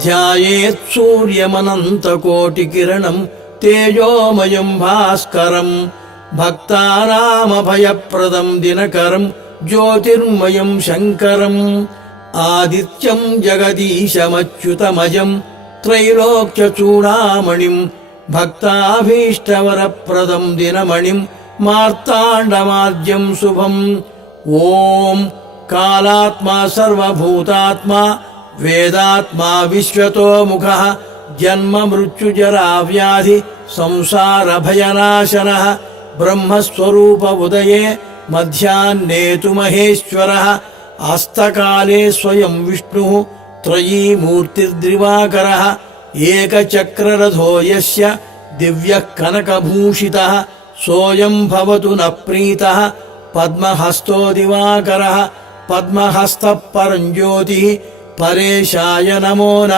ధ్యాయేత్ సూర్యమనంతకోటికిరణం తేజోమయం భాస్కరం భక్తానామభయప్రదం దినకరం జ్యోతిర్మయం శంకరం ఆదిత్యం జగదీశమచ్యుతమజం త్రైలోక్యచూడామణిం భక్తాభీష్టవరప్రదం దినమణిం మార్తాండమాద్యం శుభం. ఓం కాలాత్మా సర్వభూతాత్మా వేదాత్మా విశ్వతోముఖః జన్మ మృత్యుజరా వ్యాధి సంసార భయనాశనః బ్రహ్మస్వరూప ఉదయే మధ్యాహ్నే తు మహేశ్వరః ఆస్తకాలే స్వయం విష్ణుః త్రయీమూర్తిర్ద్రివాకరః ఏకచక్రరథో యస్య దివ్యః కనకభూషితః సోయం భవతు న ప్రీతః పద్మహస్తో దివాకరః పద్మహస్తః పరం జ్యోతిః పరేశాయ నమో నమః.